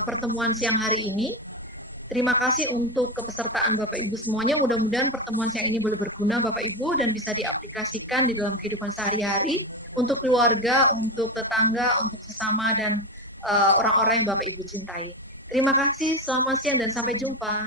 pertemuan siang hari ini. Terima kasih untuk kepesertaan Bapak Ibu semuanya. Mudah-mudahan pertemuan siang ini boleh berguna Bapak Ibu dan bisa diaplikasikan di dalam kehidupan sehari-hari untuk keluarga, untuk tetangga, untuk sesama, dan orang-orang yang Bapak Ibu cintai. Terima kasih, selamat siang dan sampai jumpa.